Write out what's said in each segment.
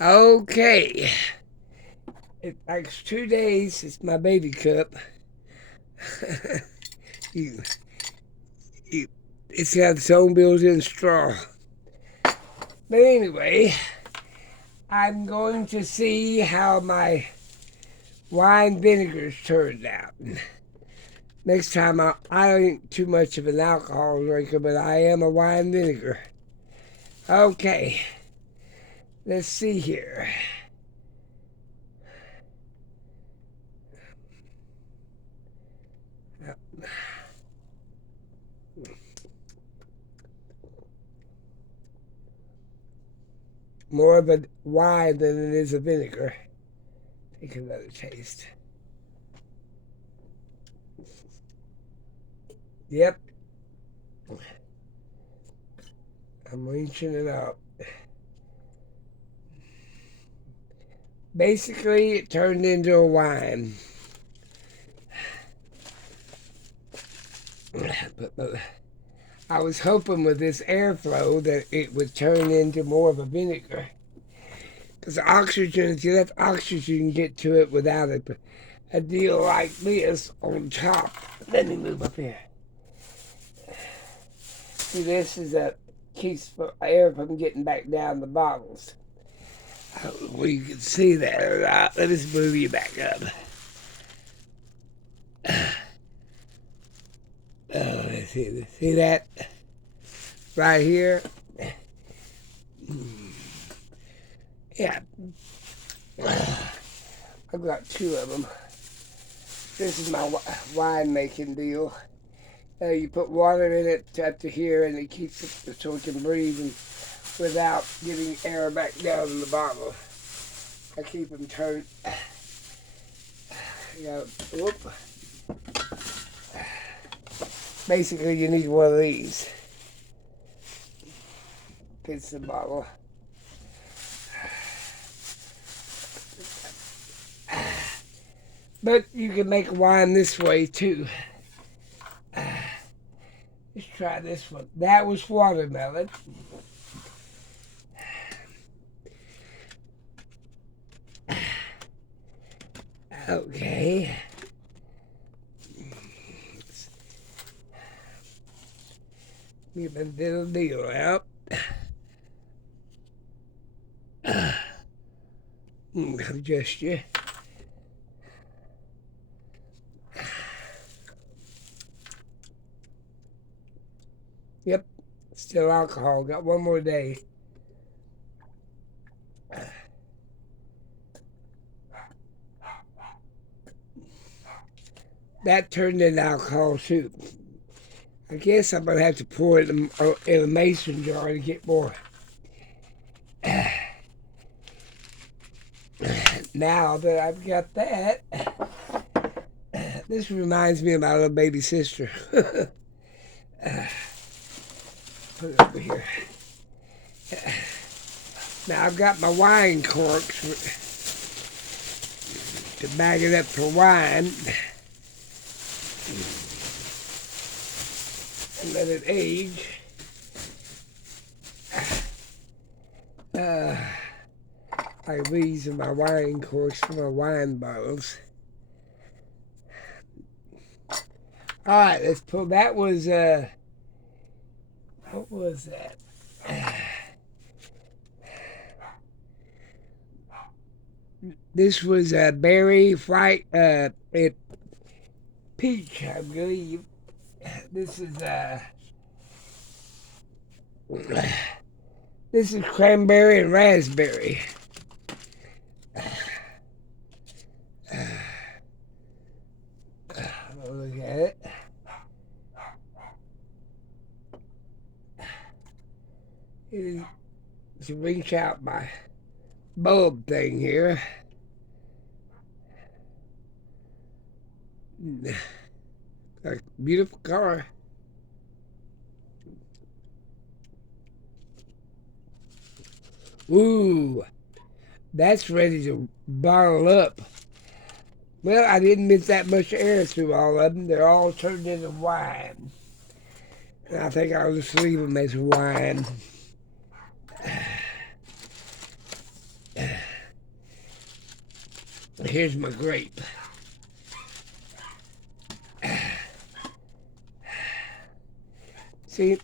Okay. It takes 2 days. It's my baby cup. you, it's got its own built-in straw. But anyway, I'm going to see how my wine vinegars turned out. Next time, I ain't too much of an alcohol drinker, but I am a wine vinegar. Okay, let's see here. More of a wine than it is a vinegar. Take another taste. Yep, I'm reaching it up. Basically, it turned into a wine. But I was hoping with this airflow that it would turn into more of a vinegar. Because oxygen, if you let oxygen get to it without a deal like this on top. Let me move up here. See, this is a keeps air from getting back down the bottles. Well, you can see that or not. Let us move you back up. Oh, let's see that right here? Yeah. I've got two of them. This is my wine making deal. You put water in it up to here, and it keeps it so it can breathe and without getting air back down in the bottle. I keep them turned. Whoop. Basically, you need one of these. Fits the bottle. But you can make wine this way too. Let's try this one. That was watermelon. Okay. Get my little deal out. Adjust you. Yep, still alcohol. Got one more day. That turned into alcohol too. I guess I'm gonna have to pour it in a mason jar to get more. Now that I've got that, this reminds me of my little baby sister. Put it over here. Now I've got my wine corks to bag it up for wine. And let it age. I these are my wine corks for my wine bottles. Alright, let's pull. That was, what was that? This was a berry fright, peach, I believe. This is cranberry and raspberry. Look at it. To reach out my bulb thing here. A beautiful color. Ooh, that's ready to bottle up. Well, I didn't miss that much air through all of them. They're all turned into wine. And I think I'll just leave them as wine. Here's my grape. See?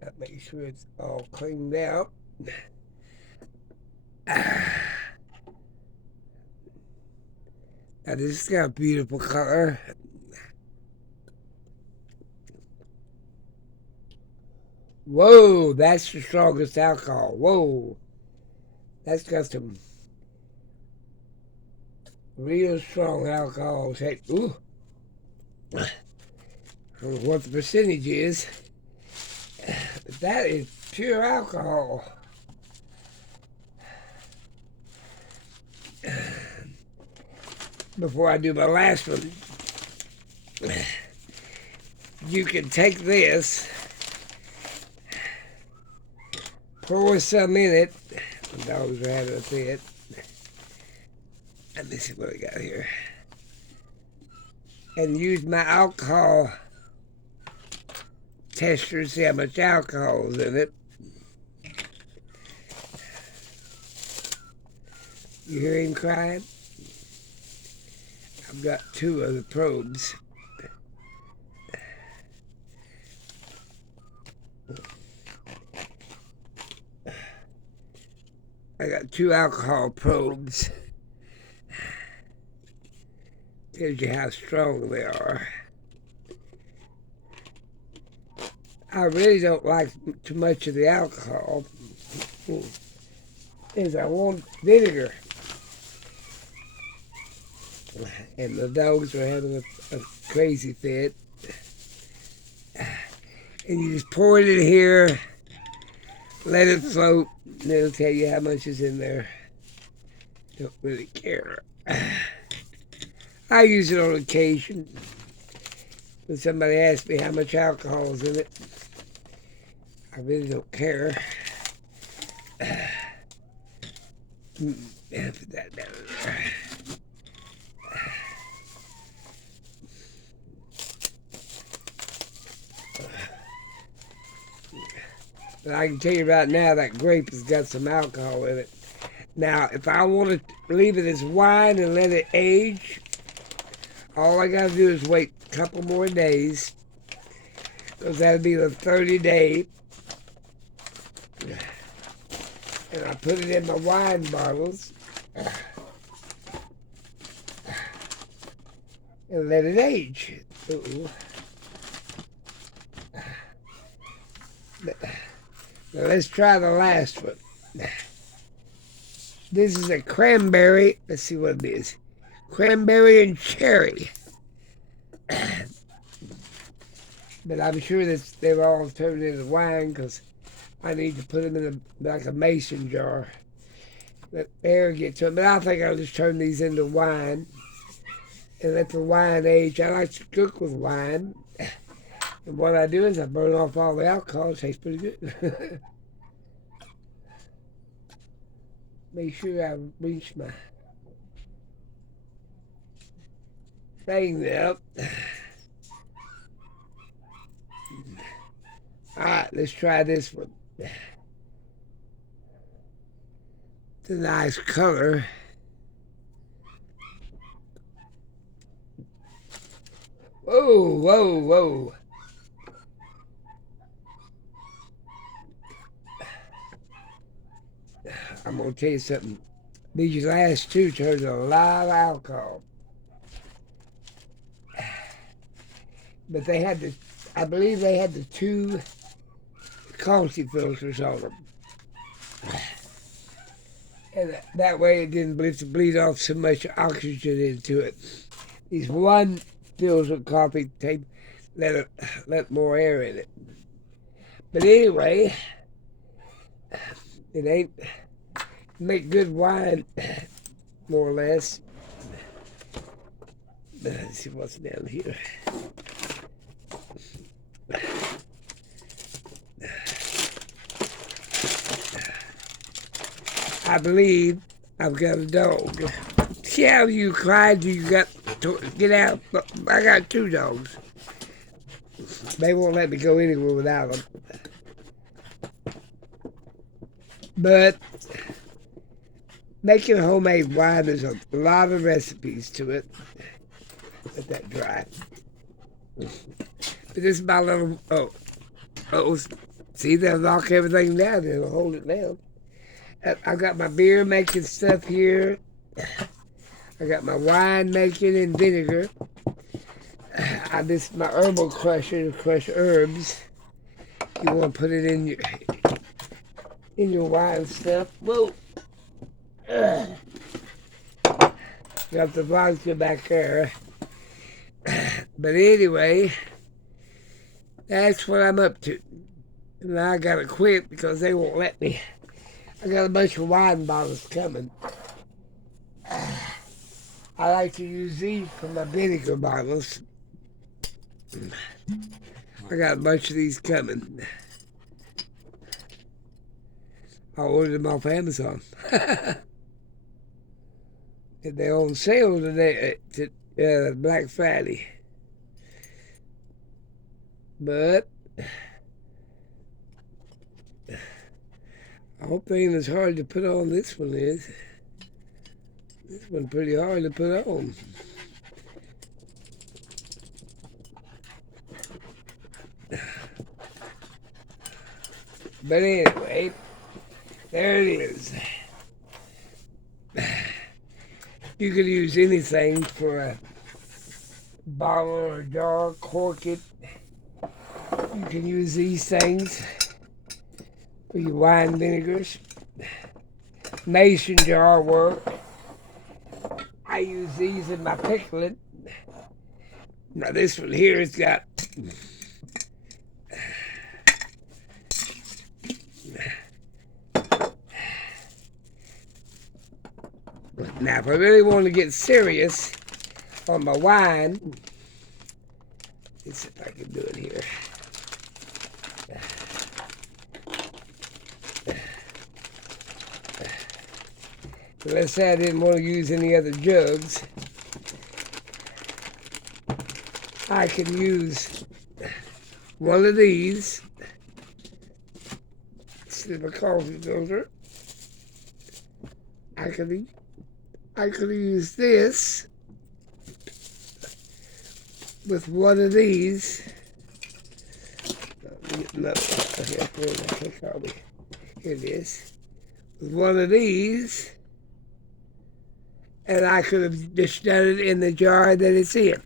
That makes sure it's all cleaned out. Now this has got a beautiful color. Whoa, that's the strongest alcohol. Whoa. That's got some real strong alcohol. Ooh. I don't know what the percentage is, but that is pure alcohol. Before I do my last one, you can take this, pour some in it. The dogs are having a fit. Let me see what I got here. And use my alcohol tester to see how much alcohol is in it. You hear him crying? I've got 2 of the probes. I got 2 alcohol probes. Tells you how strong they are. I really don't like too much of the alcohol. Is I want vinegar. And the dogs are having a crazy fit. And you just pour it in here, let it float, and it'll tell you how much is in there. Don't really care. I use it on occasion. When somebody asks me how much alcohol is in it, I really don't care. Put that down there. But I can tell you right now that grape has got some alcohol in it. Now, if I want to leave it as wine and let it age, all I got to do is wait a couple more days, because that'll be the 30-day. And I put it in my wine bottles and let it age. Ooh. Now let's try the last one. This is a cranberry. Let's see what it is. Cranberry and cherry. But I'm sure that they've all turned into wine, because I need to put them in like a mason jar. Let air get to them. But I think I'll just turn these into wine and let the wine age. I like to cook with wine. And what I do is I burn off all the alcohol. It tastes pretty good. Make sure I reach my thing up. Alright, let's try this one. It's a nice color. Whoa, whoa, whoa. I'm going to tell you something. These last 2 turned a lot of alcohol. But they had the, I believe they had the 2 coffee filters on them. And that way it didn't bleed off so much oxygen into it. These 1 filter coffee tape let more air in it. But anyway, it ain't make good wine, more or less. Let's see what's down here. I believe I've got a dog. See how you cried? You got to get out. I got 2 dogs. They won't let me go anywhere without them. But making homemade wine, there's a lot of recipes to it. Let that dry. But this is my little, see, they'll lock everything down. They'll hold it down. I've got my beer making stuff here. I got my wine making and vinegar. This is my herbal crusher to crush herbs. You want to put it in your wine stuff. Whoa. Got the vodka back there. But anyway, that's what I'm up to. And I gotta quit because they won't let me. I got a bunch of wine bottles coming. I like to use these for my vinegar bottles. I got a bunch of these coming. I ordered them off Amazon. They're on sale today at Black Friday. But I hope they ain't as hard to put on this one is. This one's pretty hard to put on. But anyway, there it is. You could use anything for a bottle or a jar, cork it. You can use these things for your wine vinegars. Mason jar work. I use these in my pickling. Now this one here has got now if I really want to get serious on my wine, let's see if I can do it here. So let's say I didn't want to use any other jugs. I can use one of these. This is my coffee filter. I could use this with one of these. No, here it is. With one of these. And I could have just done it in the jar that it's in.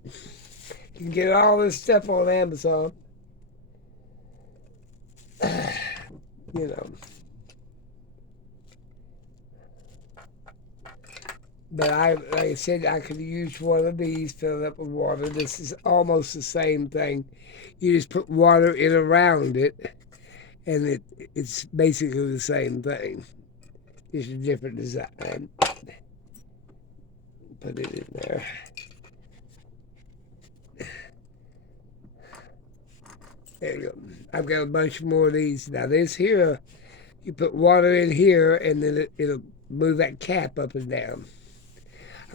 You can get all this stuff on Amazon. You know. But like I said, I could use one of these, fill it up with water. This is almost the same thing. You just put water in around it, and it's basically the same thing. Just a different design. Put it in there. There you go. I've got a bunch more of these. Now this here, you put water in here, and then it'll move that cap up and down.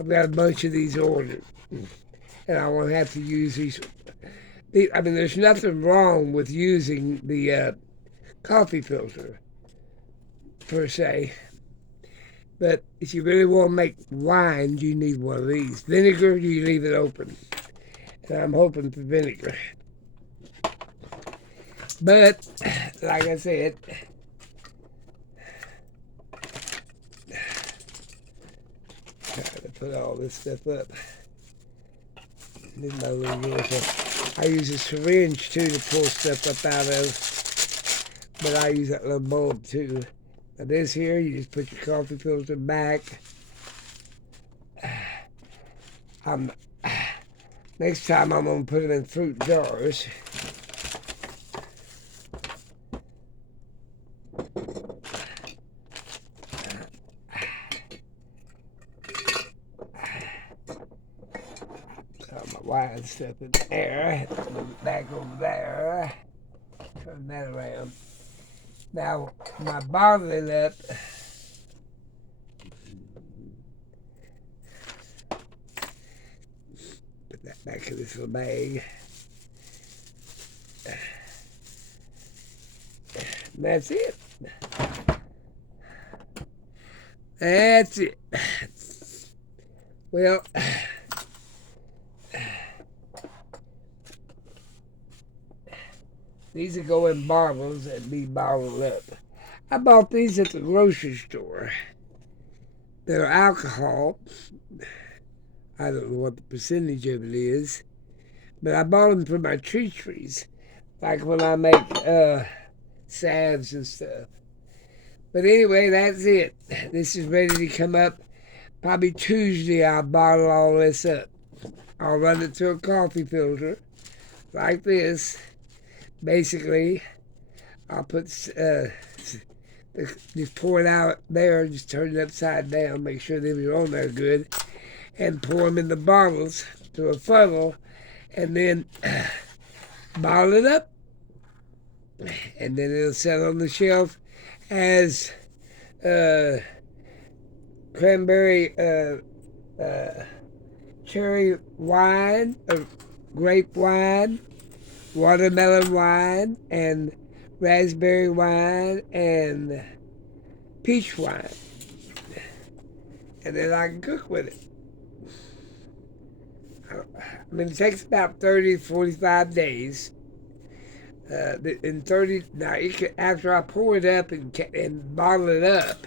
I've got a bunch of these ordered, and I won't have to use these. I mean, there's nothing wrong with using the coffee filter, per se. But if you really want to make wine, you need one of these. Vinegar, you leave it open. And I'm hoping for vinegar. But, like I said, try to put all this stuff up. This is my little unit. I use a syringe, too, to pull stuff up out of. But I use that little bulb, too. Now this here, you just put your coffee filter back. Next time I'm going to put them in fruit jars. Put my wine stuff in there. Move it back over there. Turn that around. Now, my bottling up, put that back in this little bag. That's it. That's it. Well, these will go in bottles and be bottled up. I bought these at the grocery store. They're alcohol. I don't know what the percentage of it is, but I bought them for my trees, like when I make salves and stuff. But anyway, that's it. This is ready to come up. Probably Tuesday I'll bottle all this up. I'll run it through a coffee filter, like this. Basically, I'll put, just pour it out there, just turn it upside down, make sure they are on there good, and pour them in the bottles through a funnel, and then bottle it up, and then it'll sit on the shelf as cranberry, cherry wine, grape wine, watermelon wine, and raspberry wine, and peach wine. And then I can cook with it. I mean, it takes about 30, 45 days. In 30, now after I pour it up and bottle it up,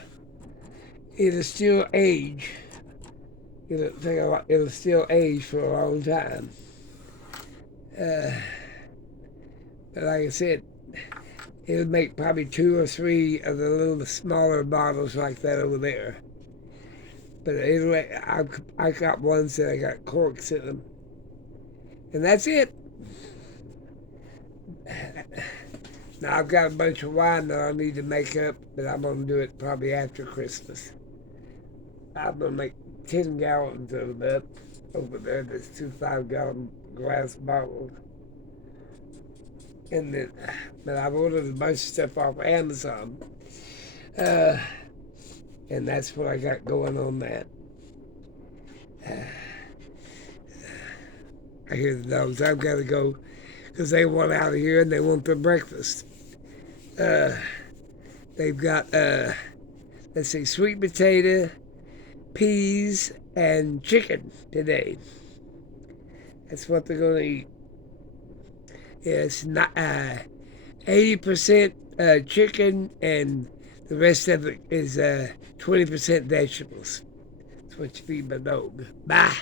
it'll still age. It'll still age for a long time. But like I said, it'll make probably 2 or 3 of the little smaller bottles like that over there. But I got ones that I got corks in them. And that's it. Now I've got a bunch of wine that I need to make up, but I'm going to do it probably after Christmas. I'm going to make 10 gallons of it up over there. There's 2 5-gallon glass bottles. And then, but I've ordered a bunch of stuff off Amazon. And that's what I got going on that. I hear the dogs. I've got to go because they want out of here and they want their breakfast. They've got, let's see, sweet potato, peas, and chicken today. That's what they're going to eat. Yeah, it's not 80% chicken, and the rest of it is 20% vegetables. That's what you feed my dog. Bye.